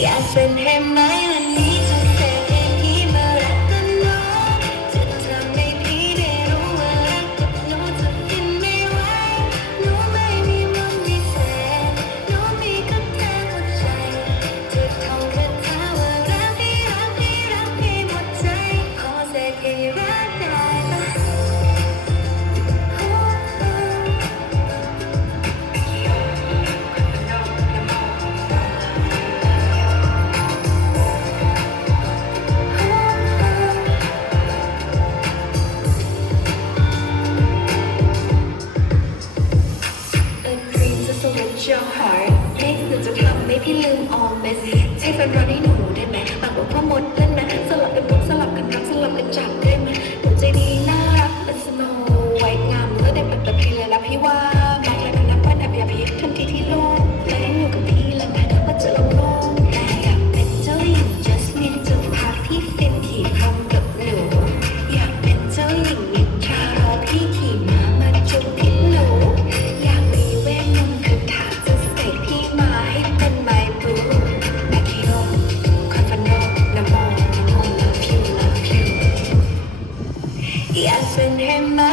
Yes, and him, my your heart นี่คือจะทำให้พี่ลืมออมเบสใช้เป็นรอนให้หนูได้ไหมแบบว่าพ่อมดเล่ often in my